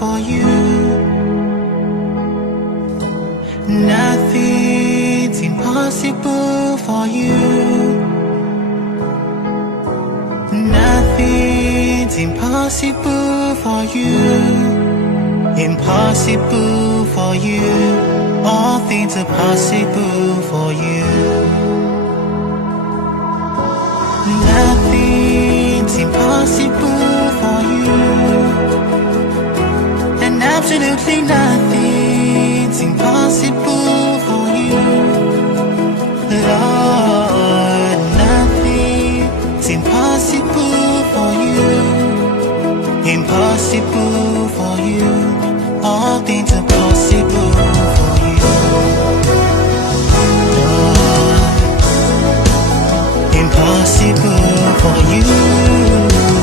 for you. Nothing's impossible for you. Nothing's impossible for you. Impossible for you. All things are possible for you. Nothing's impossible for you. And absolutely nothing's impossible for you. Lord, nothing's impossible for you. Impossible for you. All things are possible for you. Lord, impossible for you.